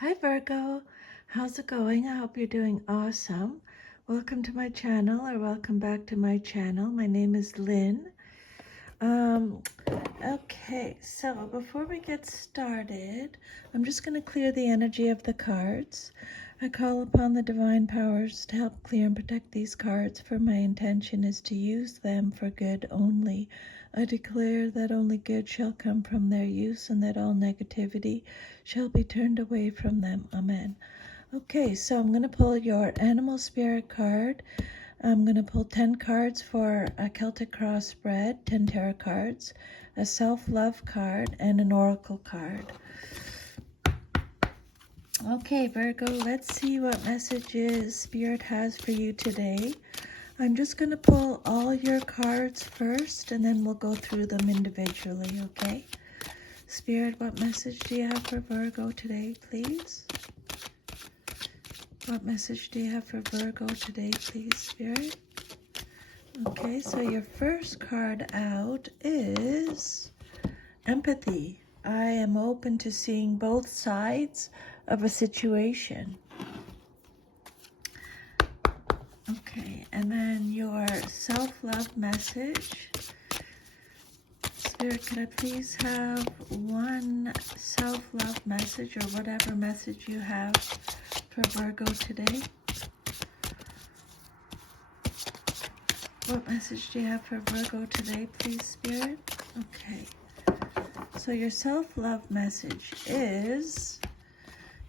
Hi Virgo, how's it going? I hope you're doing awesome. Welcome to my channel, or welcome back to my channel. My name is Lynn. Um, okay, so before we get started, I'm just going to clear the energy of the cards. I call upon the divine powers to help clear and protect these cards, for my intention is to use them for good only. I declare that only good shall come from their use, and that all negativity shall be turned away from them. Amen. Okay, so I'm going to pull your animal spirit card. I'm going to pull 10 cards for a Celtic cross spread, 10 tarot cards, a self-love card, and an oracle card. Okay, Virgo, let's see what messages Spirit has for you today. I'm just going to pull all your cards first, and then we'll go through them individually, okay? Spirit, what message do you have for Virgo today, please? What message do you have for Virgo today, please, Spirit? Okay, so your first card out is empathy. I am open to seeing both sides of a situation. Okay, and then your self-love message. Spirit, could I please have one self-love message, or whatever message you have for Virgo today? What message do you have for Virgo today, please, Spirit? Okay. So your self-love message is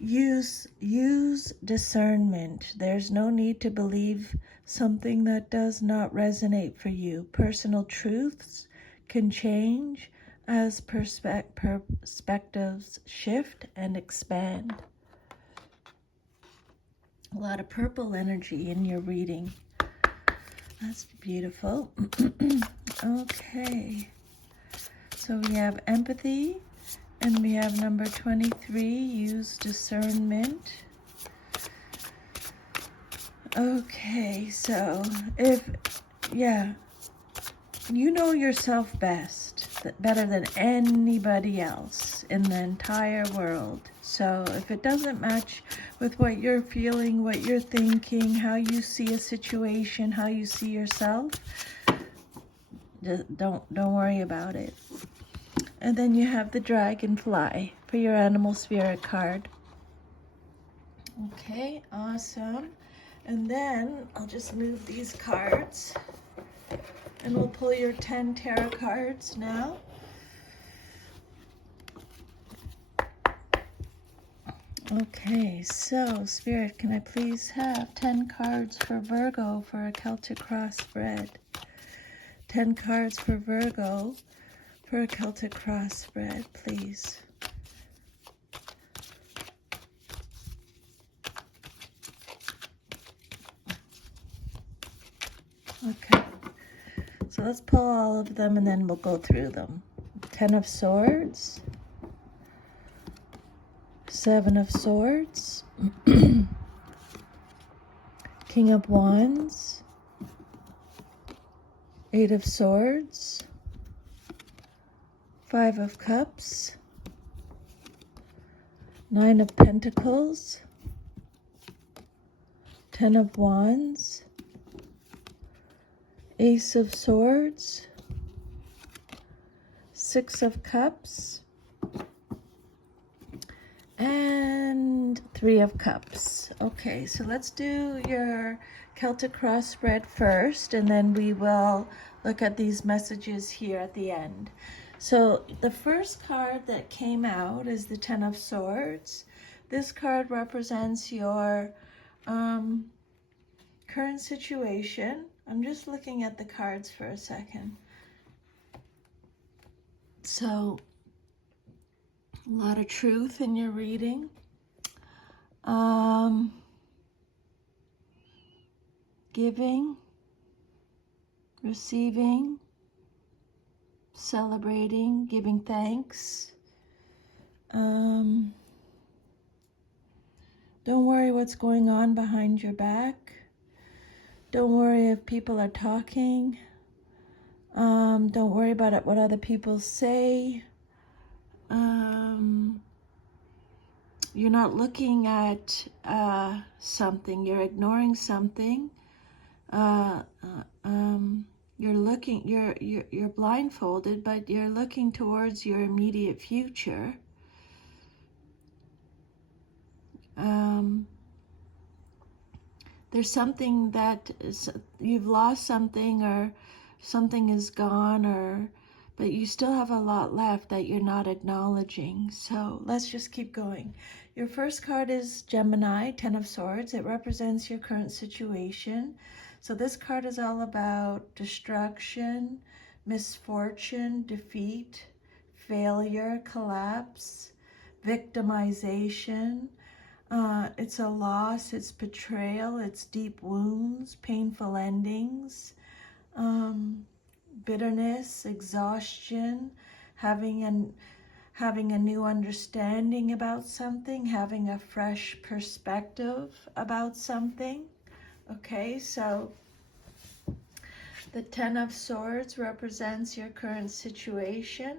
use discernment. There's no need to believe something that does not resonate for you. Personal truths can change as perspectives shift and expand. A lot of purple energy in your reading. That's beautiful. Okay. So we have empathy, and we have number 23, use discernment. Okay, so you know yourself best, better than anybody else in the entire world. So if it doesn't match with what you're feeling, what you're thinking, how you see a situation, how you see yourself, just don't worry about it. And then you have the dragonfly for your animal spirit card. Okay, awesome. And then I'll just move these cards, and we'll pull your 10 tarot cards now. Okay, so Spirit, can I please have 10 cards for Virgo for a Celtic cross spread? 10 cards for Virgo for a Celtic cross spread, please. Okay, so let's pull all of them and then we'll go through them. 10 of Swords, 7 of Swords, King of Wands, 8 of Swords, 5 of Cups, 9 of Pentacles, 10 of Wands, Ace of Swords, 6 of Cups, and 3 of Cups. Okay, so let's do your Celtic cross spread first, and then we will look at these messages here at the end. So the first card that came out is the 10 of Swords. This card represents your current situation. I'm just looking at the cards for a second. So a lot of truth in your reading. Giving, receiving, celebrating, giving thanks. Don't worry what's going on behind your back. Don't worry if people are talking. Don't worry about what other people say. you're not looking at something, you're ignoring something. You're blindfolded, but you're looking towards your immediate future. There's something that you've lost something, or something is gone, but you still have a lot left that you're not acknowledging. So let's just keep going. Your first card is Gemini, Ten of Swords. It represents your current situation. So this card is all about destruction, misfortune, defeat, failure, collapse, victimization. It's a loss, it's betrayal, it's deep wounds, painful endings, bitterness, exhaustion, having a new understanding about something, having a fresh perspective about something. Okay, so the Ten of Swords represents your current situation.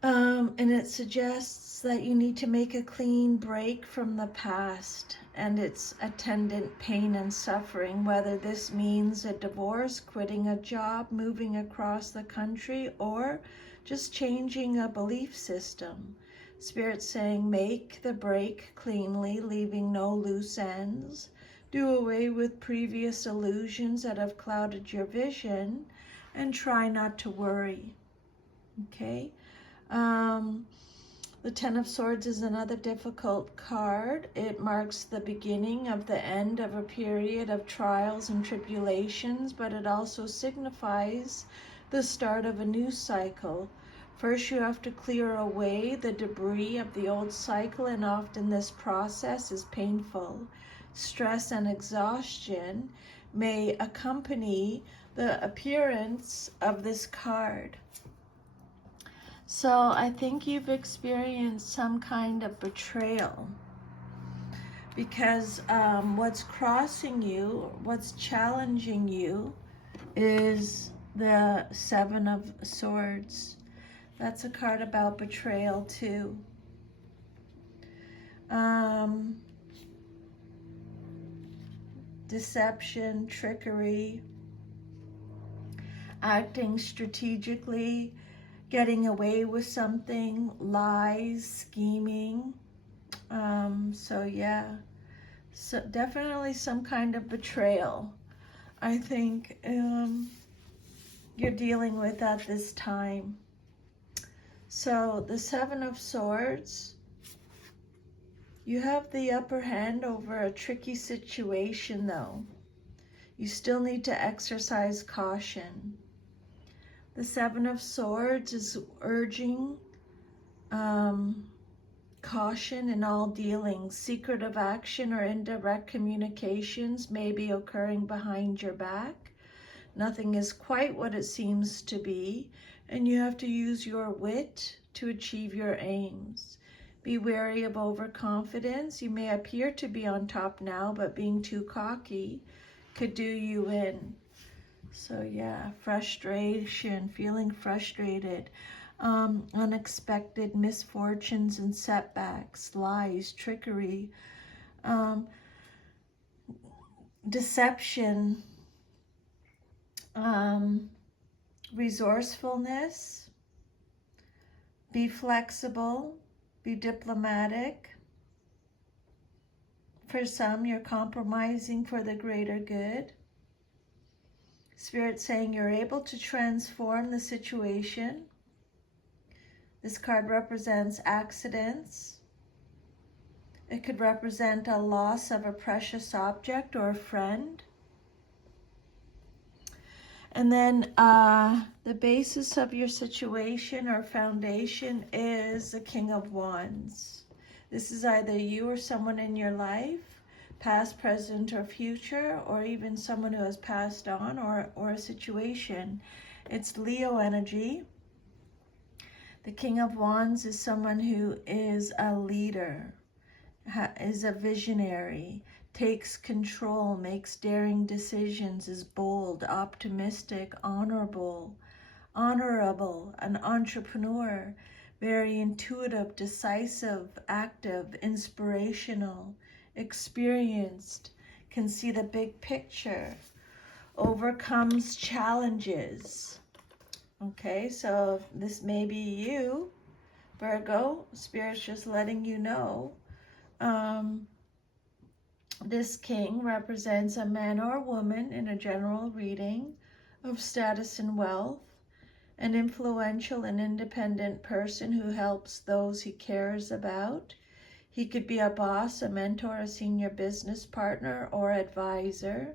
And it suggests that you need to make a clean break from the past and its attendant pain and suffering, whether this means a divorce, quitting a job, moving across the country, or just changing a belief system. Spirit's saying make the break cleanly, leaving no loose ends. Do away with previous illusions that have clouded your vision, and try not to worry. Okay? The Ten of Swords is another difficult card. It marks the beginning of the end of a period of trials and tribulations, but it also signifies the start of a new cycle. First, you have to clear away the debris of the old cycle, and often this process is painful. Stress and exhaustion may accompany the appearance of this card. So I think you've experienced some kind of betrayal, because what's crossing you, what's challenging you, is the Seven of Swords. That's a card about betrayal too. Deception, trickery, acting strategically, getting away with something, lies, scheming. So yeah, so definitely some kind of betrayal, I think, you're dealing with at this time. So the Seven of Swords, you have the upper hand over a tricky situation though. You still need to exercise caution. The Seven of Swords is urging caution in all dealings. Secretive action or indirect communications may be occurring behind your back. Nothing is quite what it seems to be, and you have to use your wit to achieve your aims. Be wary of overconfidence. You may appear to be on top now, but being too cocky could do you in. So yeah, frustration, feeling frustrated, unexpected misfortunes and setbacks, lies, trickery, deception, resourcefulness. Be flexible, be diplomatic. For some, you're compromising for the greater good. Spirit saying you're able to transform the situation. This card represents accidents. It could represent a loss of a precious object or a friend. And then the basis of your situation or foundation is the King of Wands. This is either you or someone in your life, past, present, or future, or even someone who has passed on, or a situation. It's Leo energy. The King of Wands is someone who is a leader, is a visionary, takes control, makes daring decisions, is bold, optimistic, honorable, an entrepreneur, very intuitive, decisive, active, inspirational, experienced, can see the big picture, overcomes challenges. Okay, so this may be you, Virgo. Spirit's just letting you know. This king represents a man or woman in a general reading of status and wealth, an influential and independent person who helps those he cares about. He could be a boss, a mentor, a senior business partner, or advisor.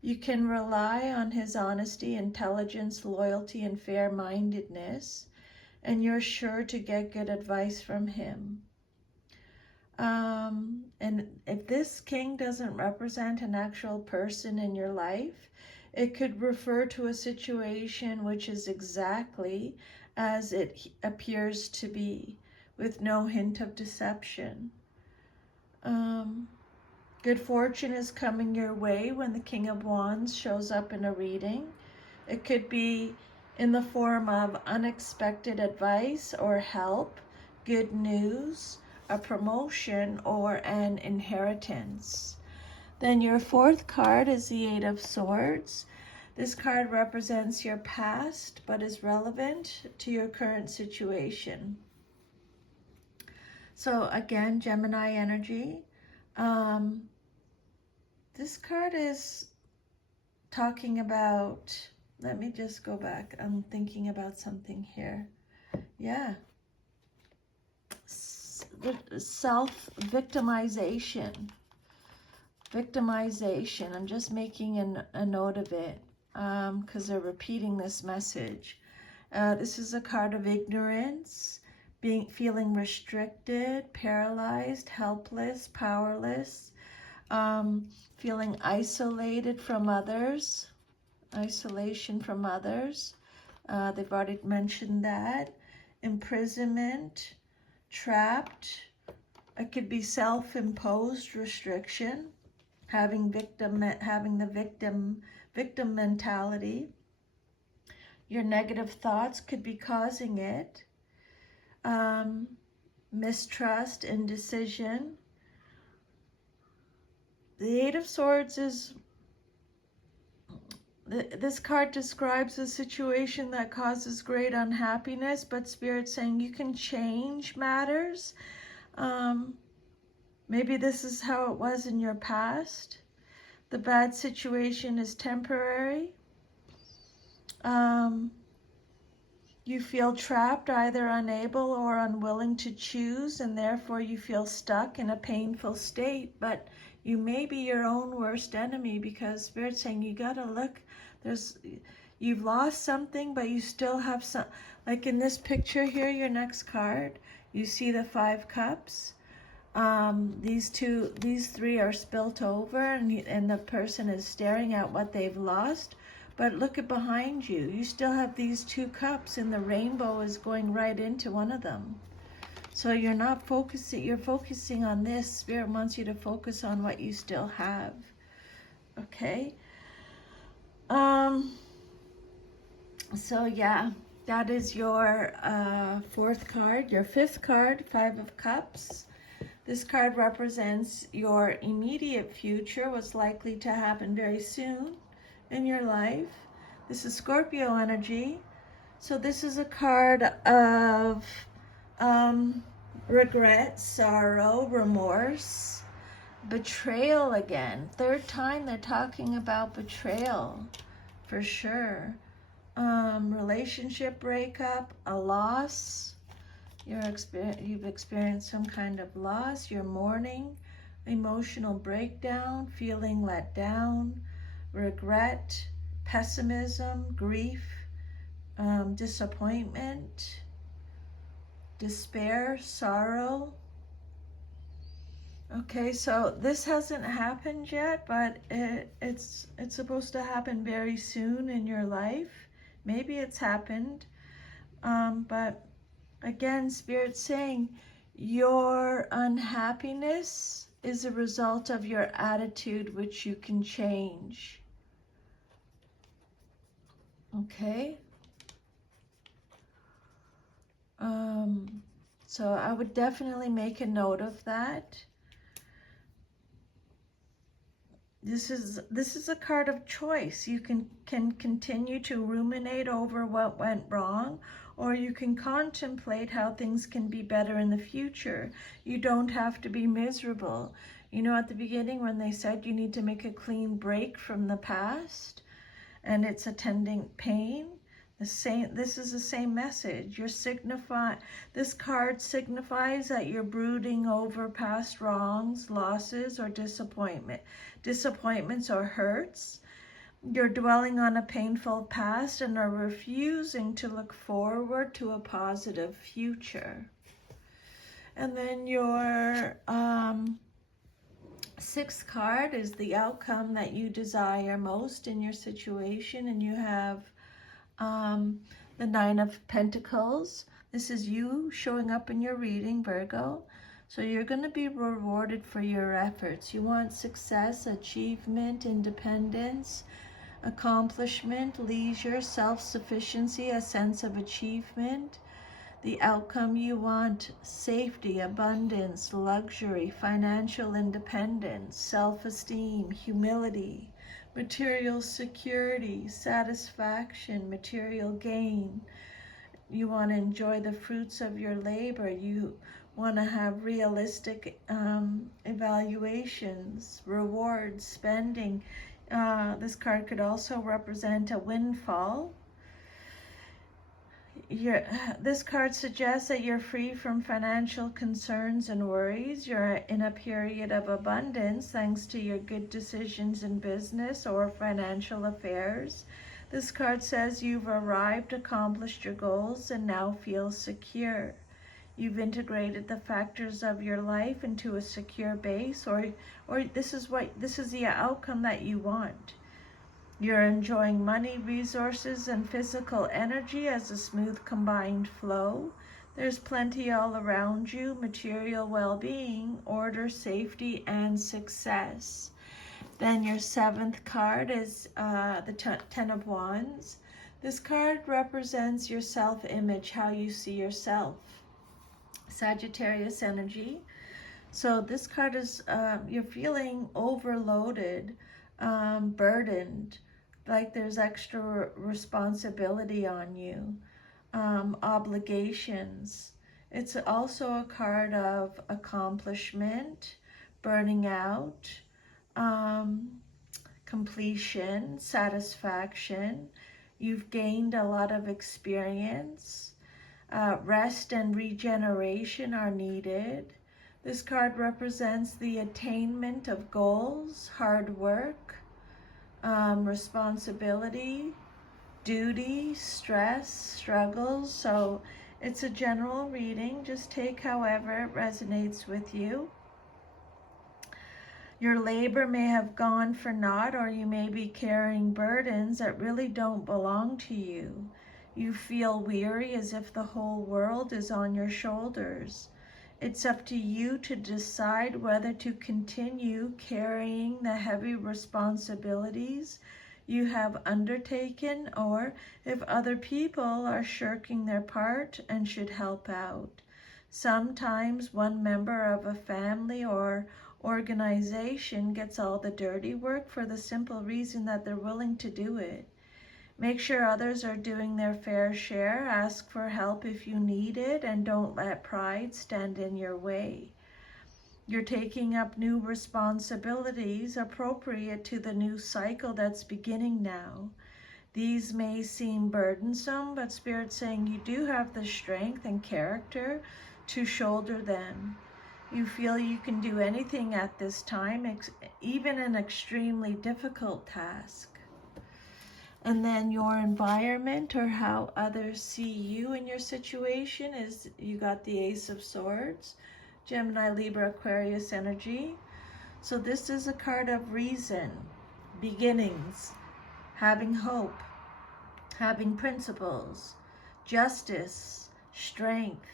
You can rely on his honesty, intelligence, loyalty, and fair-mindedness, and you're sure to get good advice from him. And if this king doesn't represent an actual person in your life, it could refer to a situation which is exactly as it appears to be, with no hint of deception. Good fortune is coming your way when the King of Wands shows up in a reading. It could be in the form of unexpected advice or help, good news, a promotion, or an inheritance. Then your fourth card is the Eight of Swords. This card represents your past, but is relevant to your current situation. So again, Gemini energy. This card is talking about, let me just go back. I'm thinking about something here. Yeah. Self-victimization. Victimization. I'm just making a note of it because they're repeating this message. This is a card of ignorance, feeling restricted, paralyzed, helpless, powerless, feeling isolated from others, isolation from others. They've already mentioned that. Imprisonment, trapped. It could be self-imposed restriction, having the victim mentality. Your negative thoughts could be causing it. Mistrust, indecision. The Eight of Swords is, this card describes a situation that causes great unhappiness, but Spirit's saying you can change matters. Maybe this is how it was in your past. The bad situation is temporary. You feel trapped, either unable or unwilling to choose, and therefore you feel stuck in a painful state. But you may be your own worst enemy, because Spirit's saying you gotta look, you've lost something, but you still have some, like in this picture here, your next card, you see the Five Cups. These three are spilt over, and the person is staring at what they've lost. But look at behind you. You still have these two cups, and the rainbow is going right into one of them. So you're not focusing, you're focusing on this. Spirit wants you to focus on what you still have. Okay? So yeah, that is your fourth card. Your fifth card, Five of Cups. This card represents your immediate future, what's likely to happen very soon in your life. This is Scorpio energy. So this is a card of regret, sorrow, remorse, betrayal again. Third time they're talking about betrayal, for sure. Relationship breakup, a loss. You've experienced some kind of loss. You're mourning, emotional breakdown, feeling let down, regret, pessimism, grief, disappointment, despair, sorrow. Okay, so this hasn't happened yet, but it's supposed to happen very soon in your life. Maybe it's happened, but again, Spirit's saying your unhappiness is a result of your attitude, which you can change. Okay? So I would definitely make a note of that. This is a card of choice. You can continue to ruminate over what went wrong, or you can contemplate how things can be better in the future. You don't have to be miserable. You know, at the beginning when they said you need to make a clean break from the past and it's attending pain, this is the same message. This card signifies that you're brooding over past wrongs, losses, or disappointments or hurts. You're dwelling on a painful past and are refusing to look forward to a positive future. And then your sixth card is the outcome that you desire most in your situation, and you have the Nine of Pentacles. This is you showing up in your reading, Virgo. So you're going to be rewarded for your efforts. You want success, achievement, independence, accomplishment, leisure, self-sufficiency, a sense of achievement. The outcome you want: safety, abundance, luxury, financial independence, self-esteem, humility, material security, satisfaction, material gain. You want to enjoy the fruits of your labor. You want to have realistic evaluations, rewards, spending. This card could also represent a windfall. This card suggests that you're free from financial concerns and worries. You're in a period of abundance thanks to your good decisions in business or financial affairs. This card says you've arrived, accomplished your goals, and now feel secure. You've integrated the factors of your life into a secure base, or this is the outcome that you want. You're enjoying money, resources, and physical energy as a smooth combined flow. There's plenty all around you: material well-being, order, safety, and success. Then your seventh card is the Ten of Wands. This card represents your self-image, how you see yourself. Sagittarius energy. So this card is, you're feeling overloaded, burdened, like there's extra responsibility on you, obligations. It's also a card of accomplishment, burning out, completion, satisfaction. You've gained a lot of experience. Rest and regeneration are needed. This card represents the attainment of goals, hard work, responsibility, duty, stress, struggles. So it's a general reading. Just take however it resonates with you. Your labor may have gone for naught, or you may be carrying burdens that really don't belong to you. You feel weary, as if the whole world is on your shoulders. It's up to you to decide whether to continue carrying the heavy responsibilities you have undertaken, or if other people are shirking their part and should help out. Sometimes one member of a family or organization gets all the dirty work for the simple reason that they're willing to do it. Make sure others are doing their fair share. Ask for help if you need it, and don't let pride stand in your way. You're taking up new responsibilities appropriate to the new cycle that's beginning now. These may seem burdensome, but Spirit's saying you do have the strength and character to shoulder them. You feel you can do anything at this time, even an extremely difficult task. And then your environment, or how others see you in your situation, is you got the Ace of Swords, Gemini, Libra, Aquarius energy. So this is a card of reason, beginnings, having hope, having principles, justice, strength,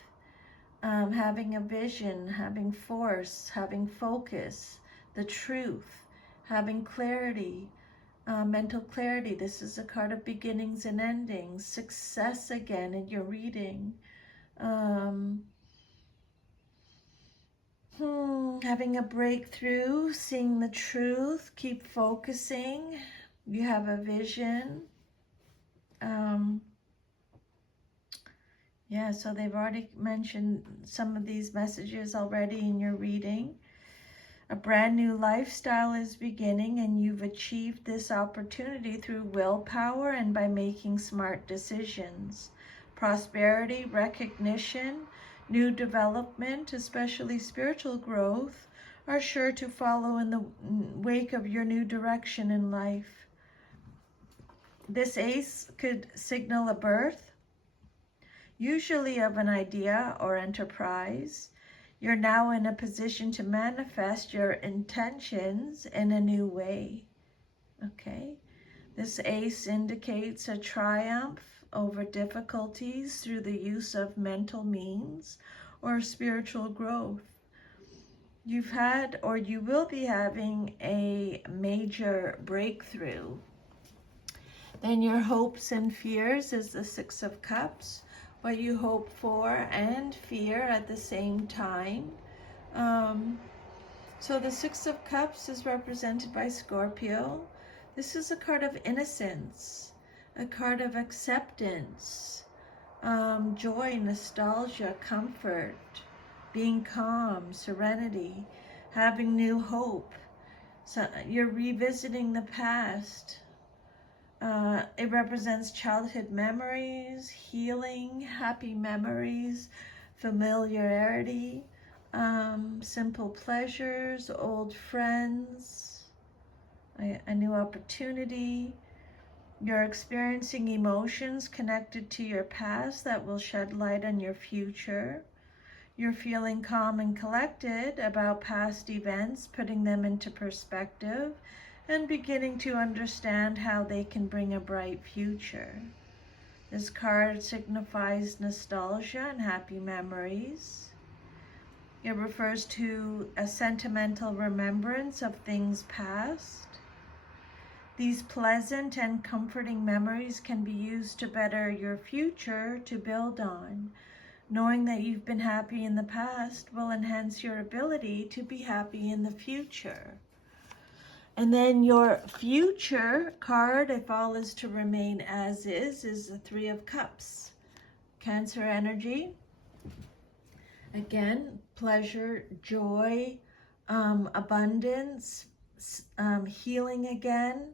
having a vision, having force, having focus, the truth, having clarity, mental clarity. This is a card of beginnings and endings, success again in your reading, Um, Having a breakthrough, seeing the truth, keep focusing. You have a vision. Yeah, so they've already mentioned some of these messages already in your reading. A brand new lifestyle is beginning, and you've achieved this opportunity through willpower and by making smart decisions. Prosperity, recognition, new development, especially spiritual growth, are sure to follow in the wake of your new direction in life. This ace could signal a birth, usually of an idea or enterprise. You're now in a position to manifest your intentions in a new way. Okay, this ace indicates a triumph over difficulties through the use of mental means or spiritual growth. You've had, or you will be having, a major breakthrough. Then your hopes and fears is the Six of Cups. What you hope for and fear at the same time. So the Six of Cups is represented by Scorpio. This is a card of innocence, a card of acceptance, joy, nostalgia, comfort, being calm, serenity, having new hope. So you're revisiting the past. It represents childhood memories, healing, happy memories, familiarity, simple pleasures, old friends, a new opportunity. You're experiencing emotions connected to your past that will shed light on your future. You're feeling calm and collected about past events, putting them into perspective and beginning to understand how they can bring a bright future. This card signifies nostalgia and happy memories. It refers to a sentimental remembrance of things past. These pleasant and comforting memories can be used to better your future to build on. Knowing that you've been happy in the past will enhance your ability to be happy in the future. And then your future card, if all is to remain as is the Three of Cups. Cancer energy. Again, pleasure, joy, abundance, healing again,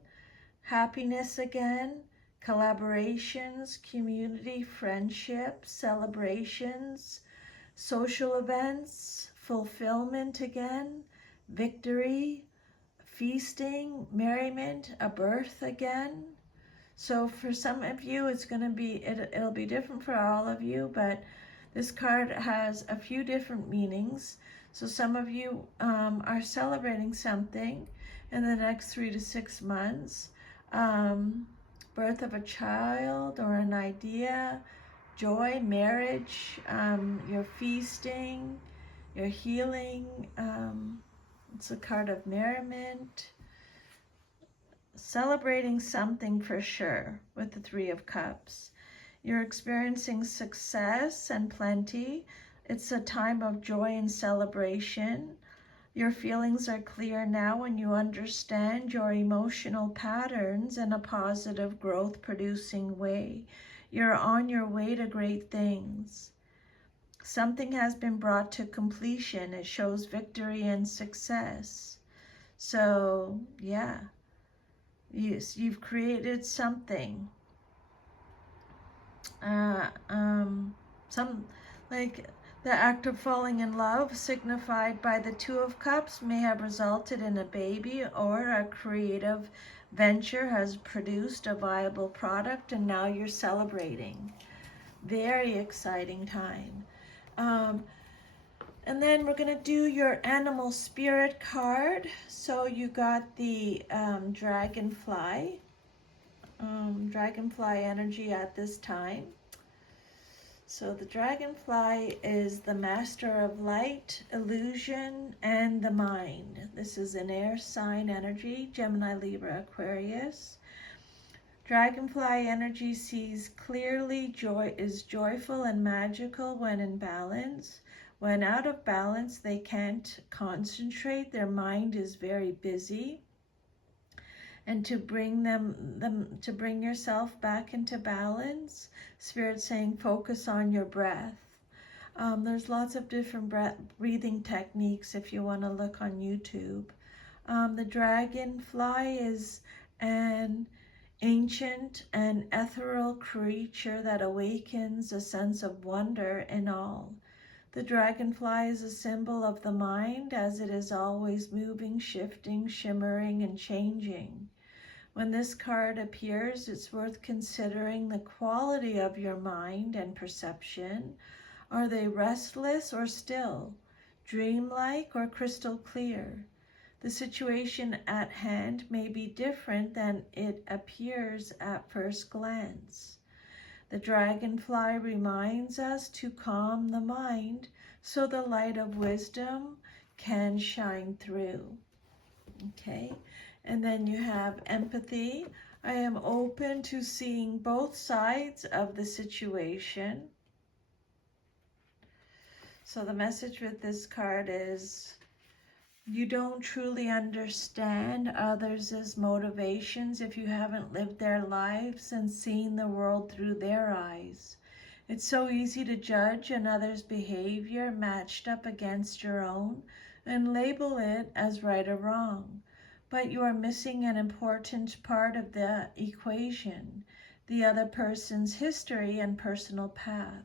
happiness again, collaborations, community, friendship, celebrations, social events, fulfillment again, victory, feasting, merriment, a birth again. So for some of you, it's going to be, it'll be different for all of you, but this card has a few different meanings. So some of you are celebrating something in the next 3 to 6 months. Birth of a child or an idea, joy, marriage, you're feasting, you're healing. It's a card of merriment. Celebrating something for sure with the Three of Cups. You're experiencing success and plenty. It's a time of joy and celebration. Your feelings are clear now and you understand your emotional patterns in a positive growth-producing way. You're on your way to great things. Something has been brought to completion. It shows victory and success. So, yeah, you've created something. Like the act of falling in love, signified by the Two of Cups, may have resulted in a baby, or a creative venture has produced a viable product, and now you're celebrating. Very exciting time. And then we're going to do your animal spirit card. So you got the dragonfly. Dragonfly energy at this time. So the dragonfly is the master of light, illusion, and the mind. This is an air sign energy, Gemini, Libra, Aquarius. Dragonfly energy sees clearly, joy is joyful and magical when in balance. When out of balance, they can't concentrate. Their mind is very busy. And to bring to bring yourself back into balance, Spirit saying focus on your breath. There's lots of different breathing techniques if you want to look on YouTube. The dragonfly is an ancient and ethereal creature that awakens a sense of wonder in all. The dragonfly is a symbol of the mind, as it is always moving, shifting, shimmering, and changing. When this card appears, it's worth considering the quality of your mind and perception. Are they restless or still, dreamlike or crystal clear? The situation at hand may be different than it appears at first glance. The dragonfly reminds us to calm the mind so the light of wisdom can shine through. Okay, and then you have empathy. I am open to seeing both sides of the situation. So the message with this card is you don't truly understand others' motivations if you haven't lived their lives and seen the world through their eyes. It's so easy to judge another's behavior matched up against your own and label it as right or wrong. But you are missing an important part of the equation, the other person's history and personal path.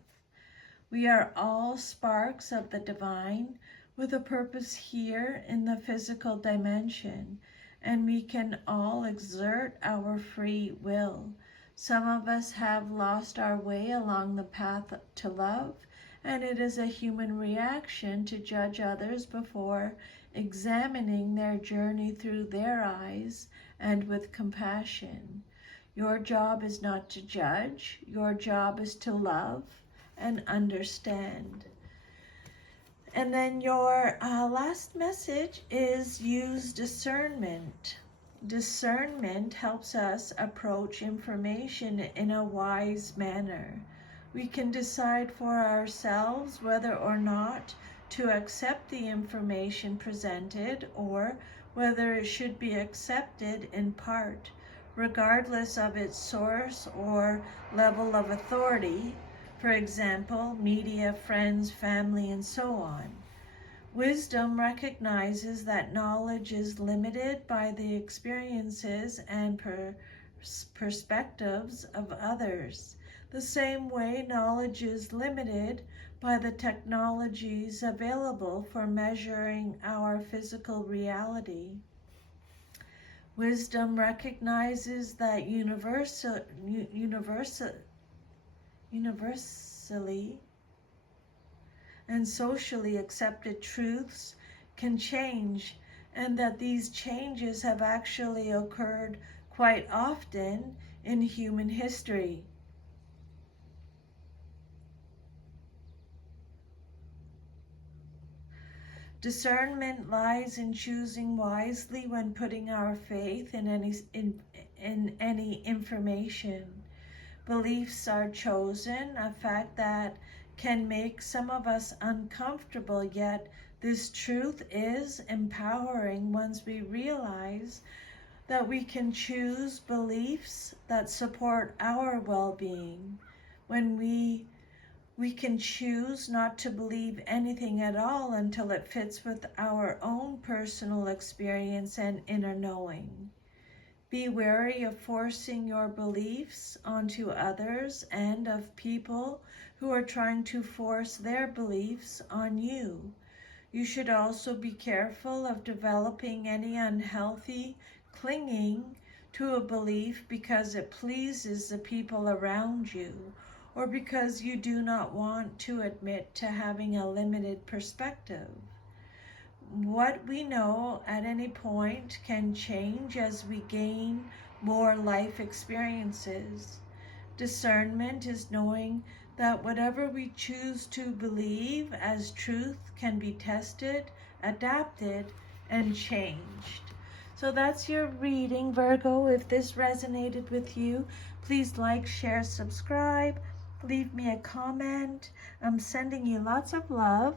We are all sparks of the divine, with a purpose here in the physical dimension, and we can all exert our free will. Some of us have lost our way along the path to love, and it is a human reaction to judge others before examining their journey through their eyes and with compassion. Your job is not to judge, your job is to love and understand. And then your last message is use discernment. Discernment helps us approach information in a wise manner. We can decide for ourselves whether or not to accept the information presented or whether it should be accepted in part, regardless of its source or level of authority. For example, media, friends, family, and so on. Wisdom recognizes that knowledge is limited by the experiences and perspectives of others, the same way knowledge is limited by the technologies available for measuring our physical reality. Wisdom recognizes that universally and socially accepted truths can change, and that these changes have actually occurred quite often in human history. Discernment lies in choosing wisely when putting our faith in any information. Beliefs are chosen, a fact that can make some of us uncomfortable, yet this truth is empowering once we realize that we can choose beliefs that support our well-being. When we can choose not to believe anything at all until it fits with our own personal experience and inner knowing. Be wary of forcing your beliefs onto others and of people who are trying to force their beliefs on you. You should also be careful of developing any unhealthy clinging to a belief because it pleases the people around you, or because you do not want to admit to having a limited perspective. What we know at any point can change as we gain more life experiences. Discernment is knowing that whatever we choose to believe as truth can be tested, adapted, and changed. So that's your reading, Virgo. If this resonated with you, please like, share, subscribe, leave me a comment. I'm sending you lots of love.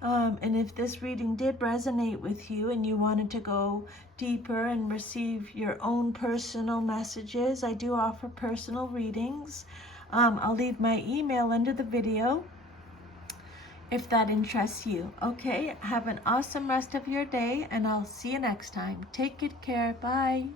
And if this reading did resonate with you and you wanted to go deeper and receive your own personal messages, I do offer personal readings. I'll leave my email under the video if that interests you. Okay, have an awesome rest of your day, and I'll see you next time. Take good care. Bye.